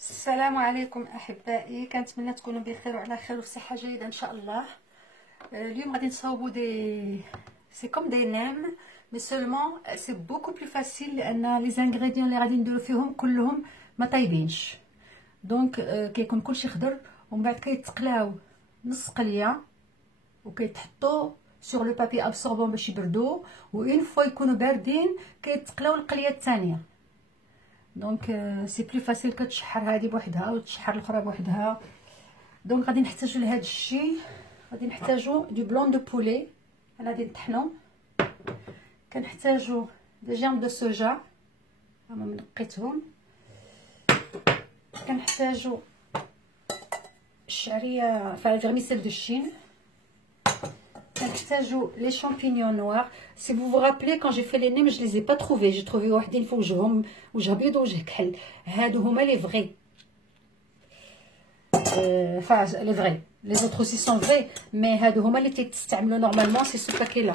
السلام عليكم احبائي، كنتمنى تكونوا بخير وعلى خير وفي صحه جيده ان شاء الله. اليوم غادي نصاوبوا سي كوم دي نيم مي سولمون سي بوكو بلو فاسيل لان لي زانغريديون اللي غادي نديرو فيهم كلهم ما طايبينش. دونك كيكون كلشي خضر ومن بعد كيتقلاو نص قليه وكيتحطوا سور لو بابي ابسوربون باش يبردوا، وين فوا يكونوا باردين كيتقلاو القليه الثانيه. دونك سي بلو فاسيل كتشحر هذه بوحدها وتشحر الاخرى بوحدها. دونك غادي نحتاجو لهذا الشيء، غادي نحتاجو دو بلون دو بولي، انا غادي نطحنو. كنحتاجو دي جيم دو سوجا هما منقيتهم. كنحتاجو الشعريه فيرميسيل دو شين. كنحتاجو لي شامبينيون نوار. سي vous vous rappelez quand j'ai fait les nems je les ai pas trouvés, j'ai trouvé وحدين في وجههم وجه ابيض ووجه كحل. هادو هما لي فري لي فري لي زوتر اوسي سون فري، مي هادو هما اللي تستعملوا نورمالمون سي سو باكي لا.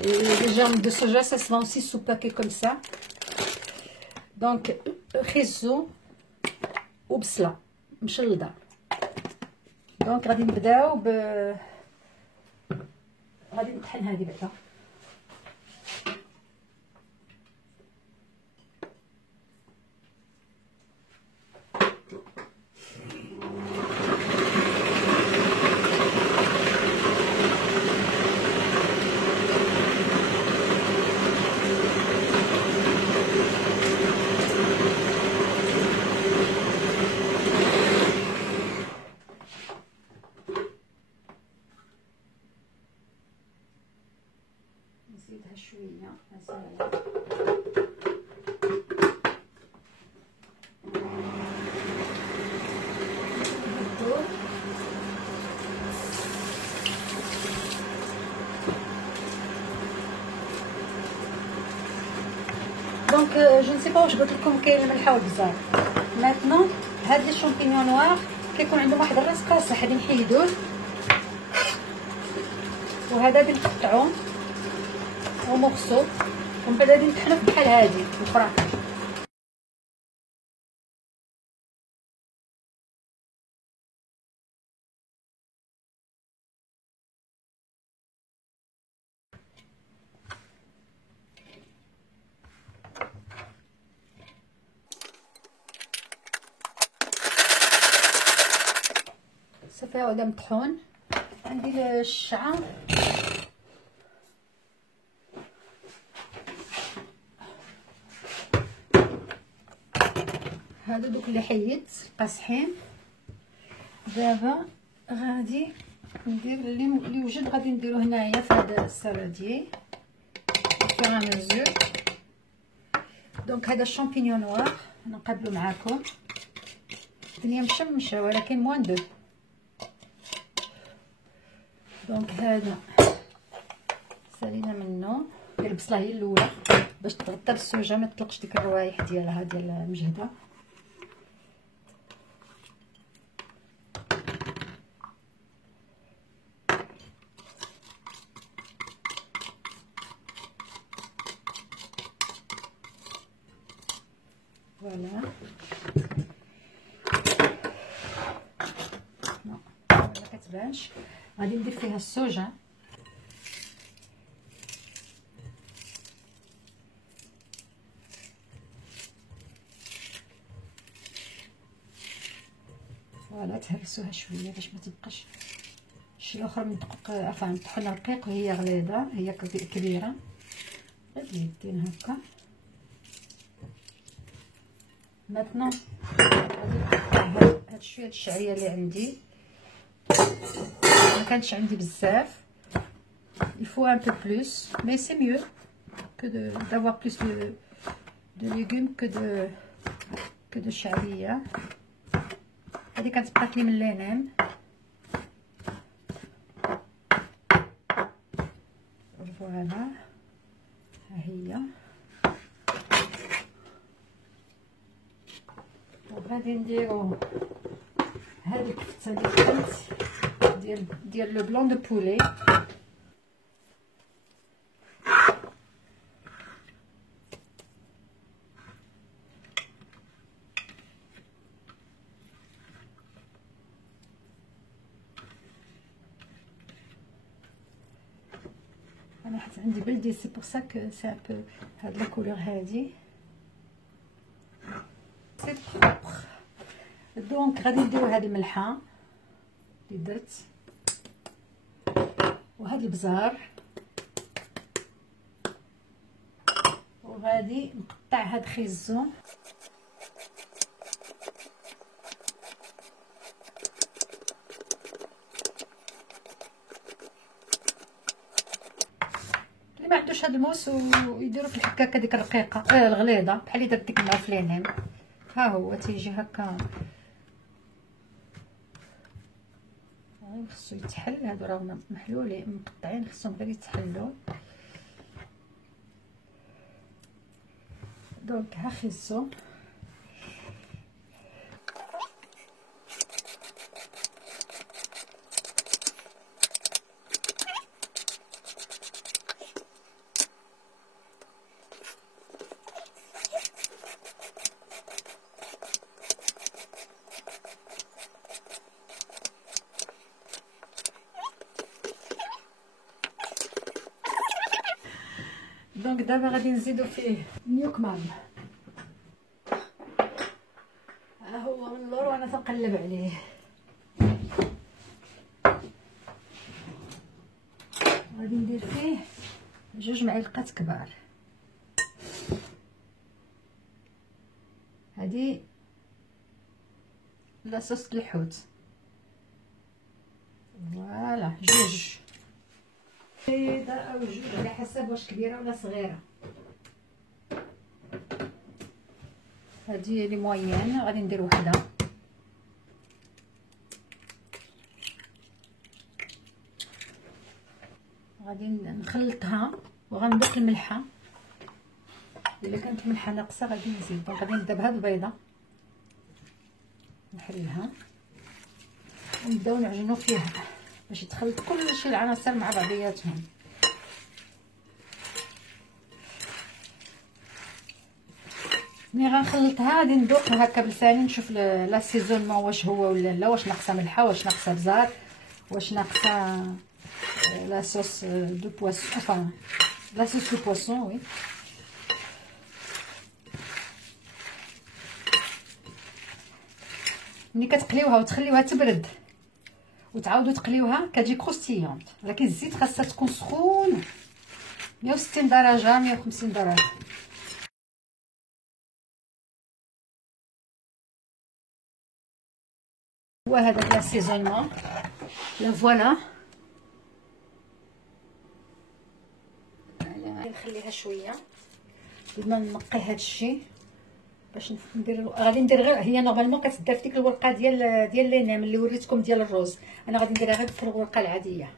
لي جيرم دو سوجا ça se vend aussi sous paquet comme ça. دونك خيزو وبصله مشلضه. دونك غادي نبداو غادي نطحن هذه بعدا. نزيدها شويه مزال. دونك جو نسي با واش قلت لكم كاين الملحه والبزار. ماتنون هاد لي شامبينيون نوار كيكون عندهم واحد الراس قاصح، غادي نحيدوه وهذا غادي نقطعوه ومغصو ومن بعد غادي نطحنوه بحال هادي الاخرى. صافي هذا مطحون. عندي الشعر هادو دوك اللي حيدت قاصحين. دابا غادي ندير اللي وجد غادي نديرو هنايا في هذا السالاديي فيغ مزور. دونك هذا الشامبينيون نوار نقادلو معاكم. الدنيا مشمشه ولكن موان دو. دونك هذا سالينا منه. البصله هي الاولى باش تغطى بالسوجه ما تطلقش ديك الروايح ديالها ديال المجهده. فوالا ما كتبانش. غادي ندير فيها السوجه. فوالا تهرسوها شويه باش ما تبقاش الشيء الاخر مدقق عفوا طحن رقيق وهي غليظه هي كبيره. غير بيدين هكا. ماتنون غادي نقطع هاد شويه الشعريه اللي عندي، ما كانتش عندي بزاف. il faut un peu plus mais c'est mieux que d'avoir plus de légumes que de شعريه. هذه كتبقى لي من لينام. فوالا ها هي. وغادي نديرو هذه الكفته اللي كانت ديال لو بلون دو بولي. انا حيت عندي بلدي سي بور سا كو سي ان بو هاد لا كولور هادي سي بروبر. دونك غادي نديرو هاد الملحه اللي درت وهاد البزار، وغادي نقطع هاد خيزو اللي ما عندوش هاد الموس ويديروا في الحكاكه ديك الرقيقه الغليظه بحال اللي درت ديك النهار في لينام. ها هو تيجي هكا خصو يتحل. هادو راهم محلولين مقطعين خصهم غير يتحلوا. دونك ها خيزو دونك دابا غادي نزيدو فيه نيوكمام. ها هو من اللور وانا تنقلب عليه. غادي ندير فيه 2 معالق كبار. هادي لاصوص الحوت، فوالا 2 بيضه او 2 على حسب واش كبيره ولا صغيره. هادي لي موين غادي ندير وحده. غادي نخلطها وغندوق الملحه، الا كانت الملحه ناقصه غادي نزيد. دونك غادي نبدا بهاد البيضه نحلها ونبداو نعجنو فيها باش يتخلط كلشي العناصر مع بعضياتهم. ملي غنخلطها غادي ندوقها هكا بلساني نشوف لاسيزونمون واش هو ولا لا، واش ناقصه ملحه، واش ناقصه بزار، واش ناقصه لاصوص دو بواسون، enfin لاصوص دو بواسون. وي ملي كتقليوها وتخليوها تبرد وتعاودوا تقليوها كتجي كروستيونط، ولكن الزيت خاصها تكون سخونه 160 درجه 150 درجه. هو هذاك لاسيزونمون. لا فوالا نخليها شويه بدنا نقي هذا الشيء باش ندير. غادي ندير غير هي نورمالمون كتدار في ديك الورقه ديال لينام اللي وريتكم ديال الروز. انا غادي نديرها غير في الورقه العاديه.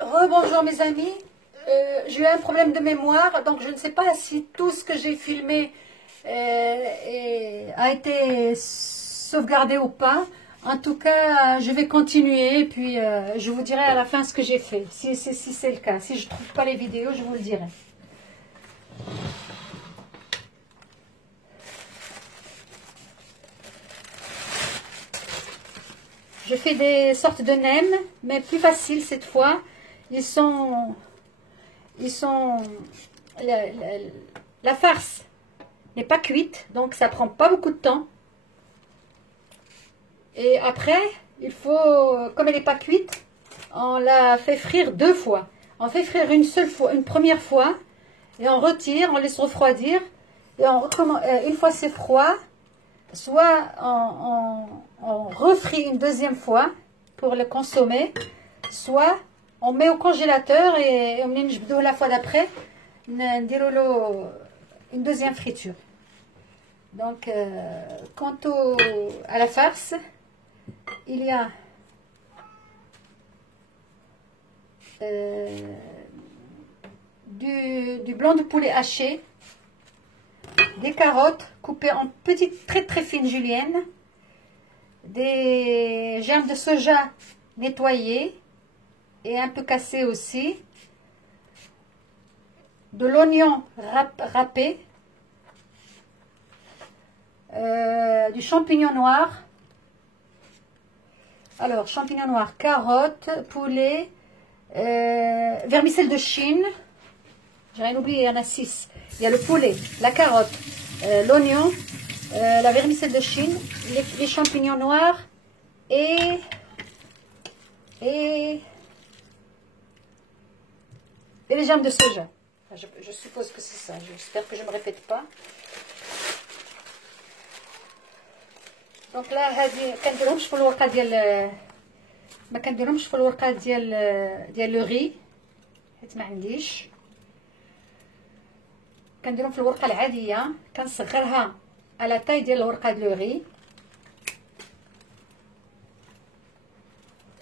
Rebonjour mes amis, j'ai eu un problème de mémoire, donc je ne sais pas si tout ce que j'ai filmé a été sauvegardé ou pas. En tout cas, je vais continuer et puis je vous dirai à la fin ce que j'ai fait, si c'est le cas. Si je ne trouve pas les vidéos, je vous le dirai. Je fais des sortes de nems, mais plus faciles cette fois. La farce n'est pas cuite, donc ça prend pas beaucoup de temps. Et après, il faut, comme elle n'est pas cuite, on la fait frire 2 fois. On fait frire une première fois, et on retire, on laisse refroidir, et on recommence. Une fois c'est froid, soit on refrit une 2e fois pour le consommer, soit on met au congélateur et on met la fois d'après, une 2e friture. Donc, quant à la farce, il y a du blanc de poulet haché, des carottes coupées en petites très fines juliennes, des germes de soja nettoyés et un peu cassés aussi, de l'oignon râpé, du champignon noir, Alors, champignons noirs, carottes, poulet, vermicelle de Chine. J'ai rien oublié, il y en a 6. Il y a le poulet, la carotte, l'oignon, la vermicelle de Chine, les champignons noirs et les germes de soja. Enfin, je suppose que c'est ça. J'espère que je ne me répète pas. دونك لا هذه كنديرهمش في الورقه ديال ما كنديرهمش في الورقه ديال لو غي حيت ما عنديش. كنديرهم في الورقه العاديه كنصغرها على طاي ديال الورقه ديال لو غي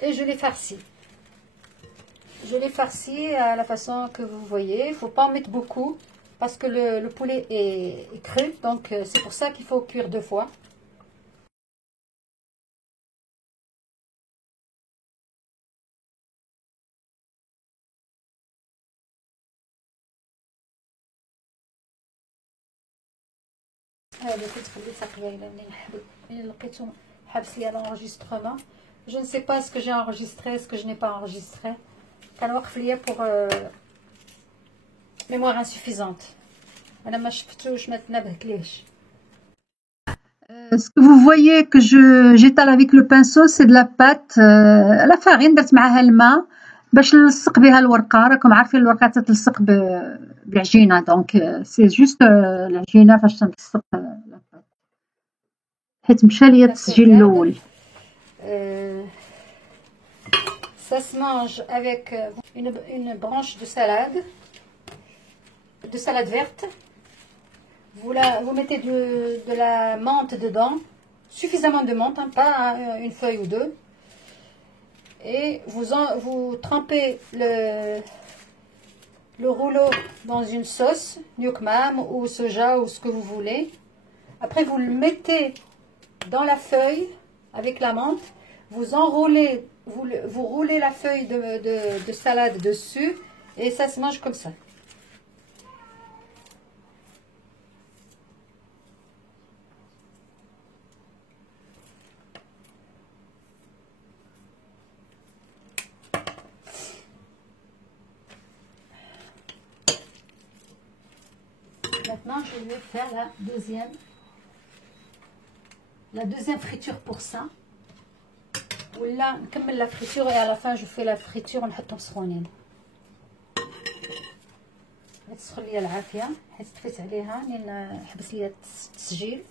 et je les farcis. Je les farcis à la façon que vous voyez. Il faut pas en mettre beaucoup parce que le poulet est cru, donc c'est pour ça qu'il faut cuire 2 fois. Je ne sais pas ce que j'ai enregistré, ce que je n'ai pas enregistré. Pour mémoire insuffisante. Ce que vous voyez que j'étale avec le pinceau, c'est de la pâte, la farine درت معاها الماء باش نلصق بها الورقه. راكم عارفين الورقه تتلصق بالعجينه، دونك سي جوست العجينه فاش تنلصق لاباط. حيت مشى ليا التسجيل الاول. Ça se mange avec une branche de salade verte. Vous mettez de la menthe dedans, suffisamment de menthe, hein, pas une feuille ou 2. Et vous trempez le rouleau dans une sauce, gnoukmam ou soja ou ce que vous voulez. Après, vous le mettez dans la feuille avec la menthe. Vous enroulez, vous roulez la feuille de salade dessus et ça se mange comme ça. Maintenant, je vais faire la deuxième friture pour ça. ولا نكمل la friture et à la fin je fais la friture ونحطهم سخونين. تسخن ليا العافيه حيت طفيت عليها لان حبس ليا التسجيل.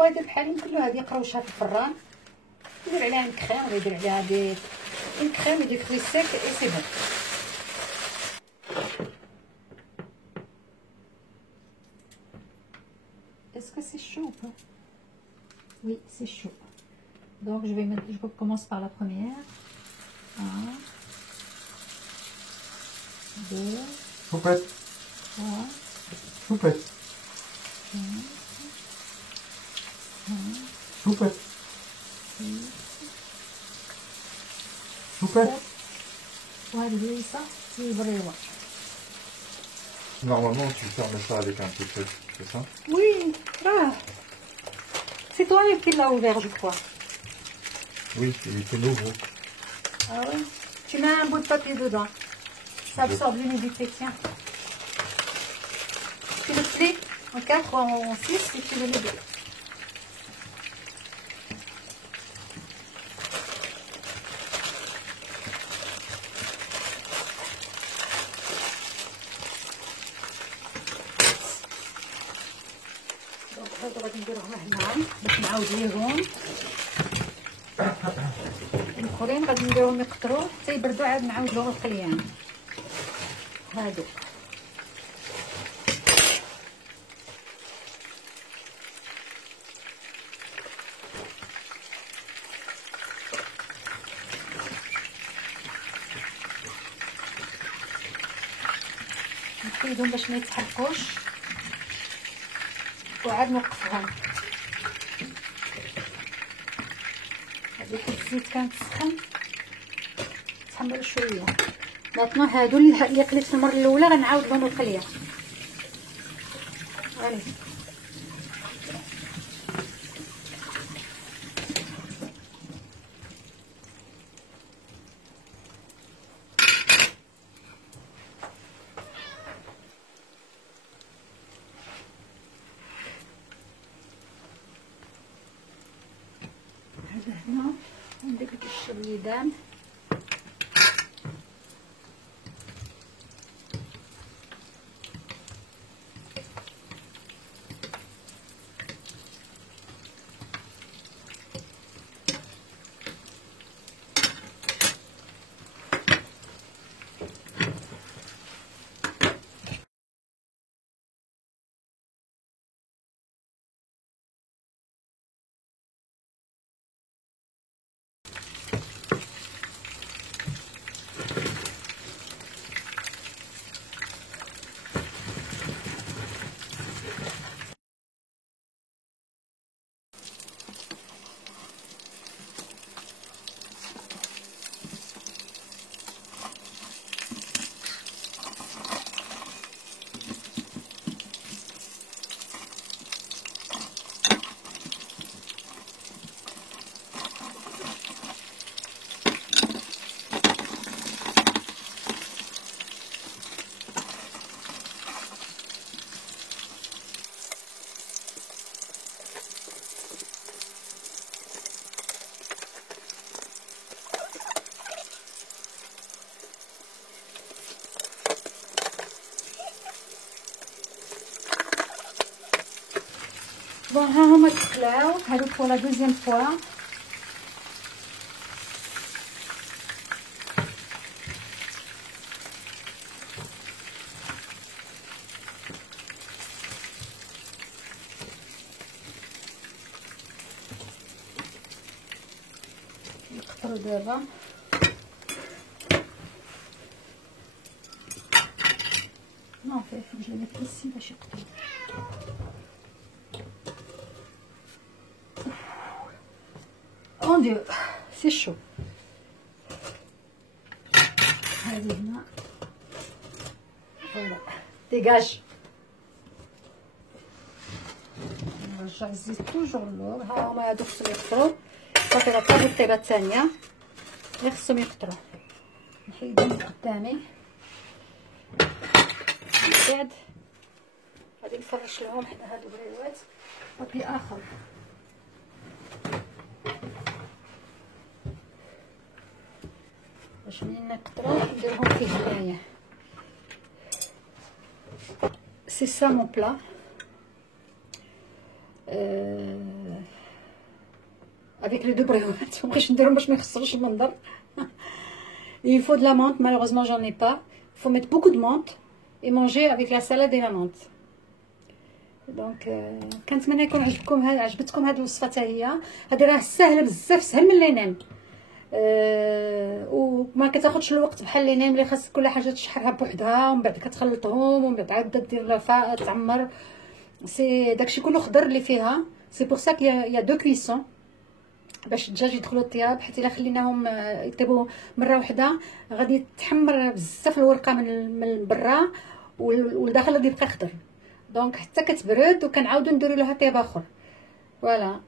بغا يدير بحالي يمكن له هادي يقروشها في الفران يدير عليها une crème ولا يدير عليها une crème et des fruits secs et c'est bon. Oui, c'est chaud. Donc je vais mettre, je commence par la première. 1, 2, Choupette. 3, Choupette. 4, 5, Choupette. 6, Choupette. 7. Ouais, ça, c'est vrai. Ouais. Normalement, tu fermes ça avec un peu de truc, c'est ça? Oui, ah. C'est toi-même qui l'as ouvert, je crois. Oui, il était nouveau. Ah oui. Tu mets un bout de papier dedans. Ça absorbe l'humidité, tiens. Tu le plies en 4 ou en 6 et tu le mets dedans. هادو غادي نديروهم هنا باش نعاود ليهم. الاخرين غادي نديروهم يقطروا حتى يبردوا عاد نعاود لهم القليان. هادو نحيدهم باش ما يتحرقوش وعاد نوقفهم. هذيك الزيت كانت تسخن تحمر شويه. ماتنو هادو اللي قليت في المره الاولى غنعاود لهم القليه. علي هذا هنا ندير لك الشريدان. بون ها هما تقلاو هادو بور لا دوزيام فوا. يقطروا دابا. نو فيه جو لي ميت ايسي باش يقطروا. Mon Dieu, c'est chaud. هذه هنا. Voilà. Dégage. نرجع الزيت توجور اللور. ها هما هادو خصهم يقطروا. صافي راه طابت الطيبه الثانيه اللي خصهم يقطروا. نحيدهم من قدامي. من بعد غادي نفرش لهم حنا هادو بريوات بابي اخر. باش منين نقطرو نديرهم فيه هنايا. سي سا مون بلا. افيك لي دو بريوات مبغيتش نديرهم باش ما يخسروش المنظر. Il faut de la menthe, malheureusement j'en ai pas. Il faut mettre beaucoup de menthe et manger avec la salade et la menthe. دونك كنتمنى يكون عجبتكم هذه الوصفه حتى هي. هذه راه سهله بزاف، سهل من لينام، وما كتاخذش الوقت بحال لينام اللي خاص كل حاجه تشحرها بوحدها ومن بعد كتخلطهم ومن بعد عاد دير لها تعمر. سي داكشي كله خضر اللي فيها. سي بور سا يا دو كويسون باش الدجاج يدخلوا الطياب، حيت الا خليناهم يطيبوا مره واحده غادي تحمر بزاف الورقه من برا والداخل غادي يبقى خضر. دونك حتى كتبرد وكنعاودو نديرو لها طياب اخر. فوالا.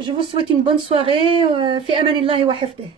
Je vous souhaite une bonne soirée. في امان الله وحفظه.